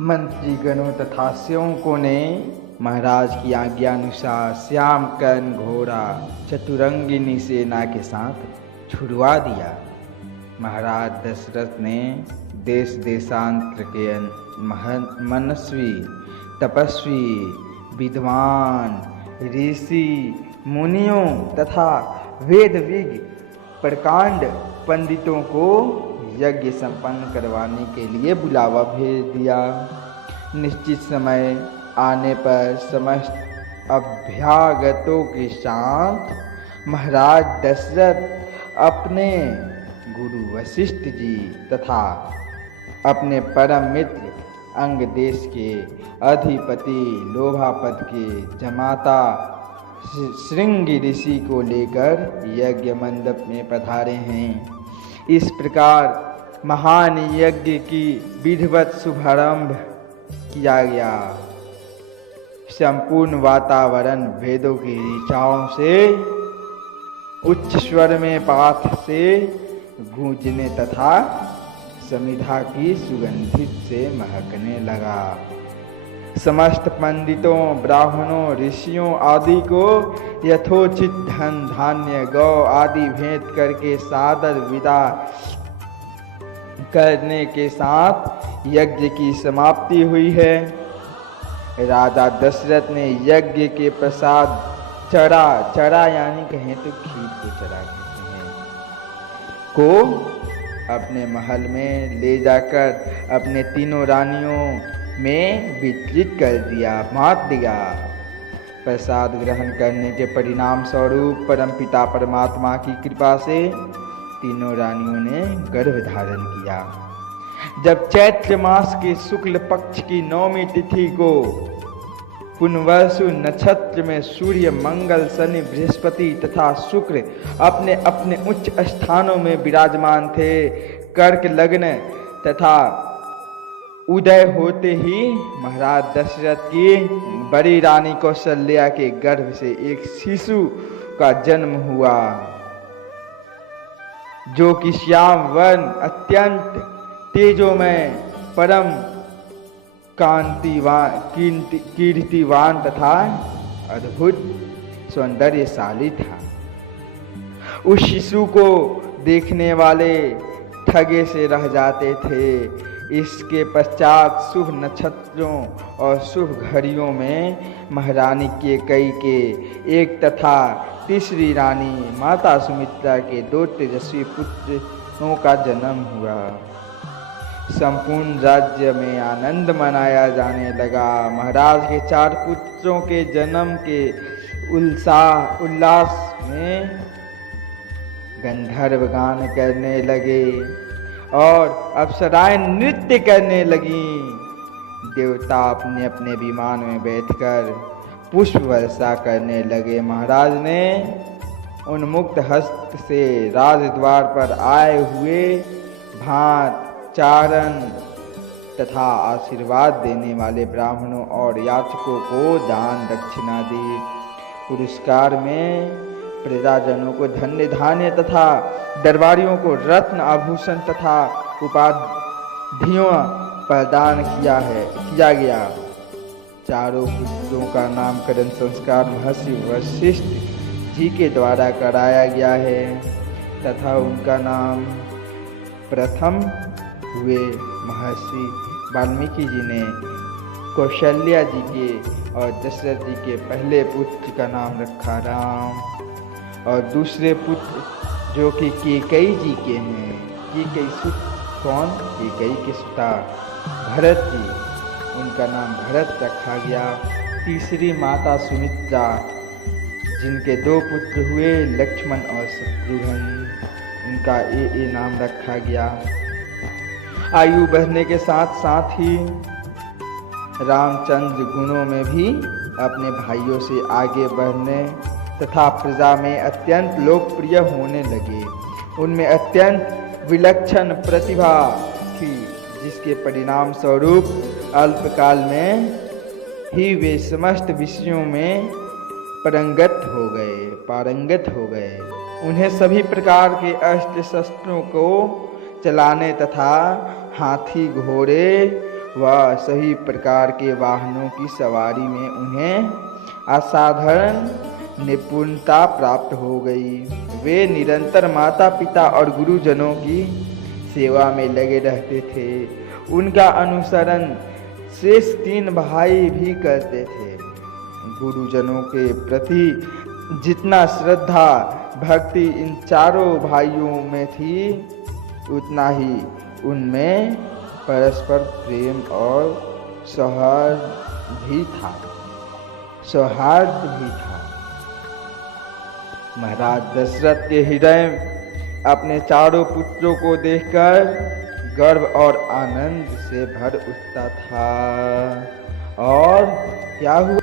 मंत्रीगणों तथा सेवकों ने महाराज की आज्ञानुसार श्याम कर्ण घोड़ा चतुरंगिनी सेना के साथ छुड़वा दिया। महाराज दशरथ ने देश देशांतर के मनस्वी, तपस्वी, विद्वान, ऋषि, मुनियों तथा वेदविज्ञ प्रकांड पंडितों को यज्ञ संपन्न करवाने के लिए बुलावा भेज दिया। निश्चित समय आने पर समस्त अभ्यागतों के साथ महाराज दशरथ अपने गुरु वशिष्ठ जी तथा अपने परम मित्र अंग देश के अधिपति लोभापद के जमाता श्रृंगी ऋषि को लेकर यज्ञ मंडप में पधारे हैं। इस प्रकार महान यज्ञ की विधिवत शुभारंभ किया गया। संपूर्ण वातावरण वेदों की ऋचाओं से, उच्च स्वर में पाठ से गूंजने तथा समिधा की सुगंधित से महकने लगा। समस्त पंडितों, ब्राह्मणों, ऋषियों आदि को यथोचित धन धान्य गौ आदि भेंट करके सादर विदा करने के साथ यज्ञ की समाप्ति हुई है। राजा दशरथ ने यज्ञ के प्रसाद चरा यानी कहें तो खीर को चरा कहते हैं, को अपने महल में ले जाकर अपने तीनों रानियों में वितरित कर दिया, बांट दिया। प्रसाद ग्रहण करने के परिणाम स्वरूप परमपिता परमात्मा की कृपा से तीनों रानियों ने गर्भ धारण किया। जब चैत्र मास के शुक्ल पक्ष की 9वीं तिथि को पुनर्वसु नक्षत्र में सूर्य, मंगल, शनि, बृहस्पति तथा शुक्र अपने अपने उच्च स्थानों में विराजमान थे, कर्क लग्न तथा उदय होते ही महाराज दशरथ की बड़ी रानी कौशल्या के गर्भ से एक शिशु का जन्म हुआ, जो कि श्याम वर्ण, अत्यंत तेजोमय, परम कीर्तिवान तथा अद्भुत सौंदर्यशाली था। उस शिशु को देखने वाले ठगे से रह जाते थे। इसके पश्चात शुभ नक्षत्रों और शुभ घड़ियों में महारानी के कई के एक तथा तीसरी रानी माता सुमित्रा के 2 तेजस्वी पुत्रों का जन्म हुआ। संपूर्ण राज्य में आनंद मनाया जाने लगा। महाराज के 4 पुत्रों के जन्म के उल्लास में गंधर्व गान करने लगे और अप्सराएं नृत्य करने लगी। देवता अपने अपने विमान में बैठकर पुष्प वर्षा करने लगे। महाराज ने उन्मुक्त हस्त से राजद्वार पर आए हुए भात, चारण तथा आशीर्वाद देने वाले ब्राह्मणों और याचकों को दान दक्षिणा दी। पुरस्कार में प्रजाजनों को धन्य धान्य तथा दरबारियों को रत्न आभूषण तथा उपाधियों प्रदान किया गया। चारों पुत्रों का नामकरण संस्कार महर्षि वशिष्ठ जी के द्वारा कराया गया है तथा उनका नाम प्रथम हुए महर्षि वाल्मीकि जी ने कौशल्या जी के और दशरथ जी के पहले पुत्र का नाम रखा राम, और दूसरे पुत्र जो कि केकई जी के हैं, केकई सुत कौन, केकई के सुता भरत जी, उनका नाम भरत रखा गया। तीसरी माता सुमित्रा, जिनके 2 पुत्र हुए लक्ष्मण और शत्रुघ्न, उनका ये नाम रखा गया। आयु बढ़ने के साथ साथ ही रामचंद्र गुणों में भी अपने भाइयों से आगे बढ़ने तथा प्रजा में अत्यंत लोकप्रिय होने लगे। उनमें अत्यंत विलक्षण प्रतिभा थी, जिसके परिणाम स्वरूप अल्पकाल में ही वे समस्त विषयों में पारंगत हो गए। उन्हें सभी प्रकार के अस्त्र शस्त्रों को चलाने तथा हाथी, घोड़े व सही प्रकार के वाहनों की सवारी में उन्हें असाधारण निपुणता प्राप्त हो गई। वे निरंतर माता पिता और गुरुजनों की सेवा में लगे रहते थे। उनका अनुसरण शेष 3 भाई भी करते थे। गुरुजनों के प्रति जितना श्रद्धा भक्ति इन चारों भाइयों में थी, उतना ही उनमें परस्पर प्रेम और सौहार्द भी था। महाराज दशरथ के हृदय अपने चारों पुत्रों को देखकर गर्व और आनंद से भर उठता था। और क्या हुआ?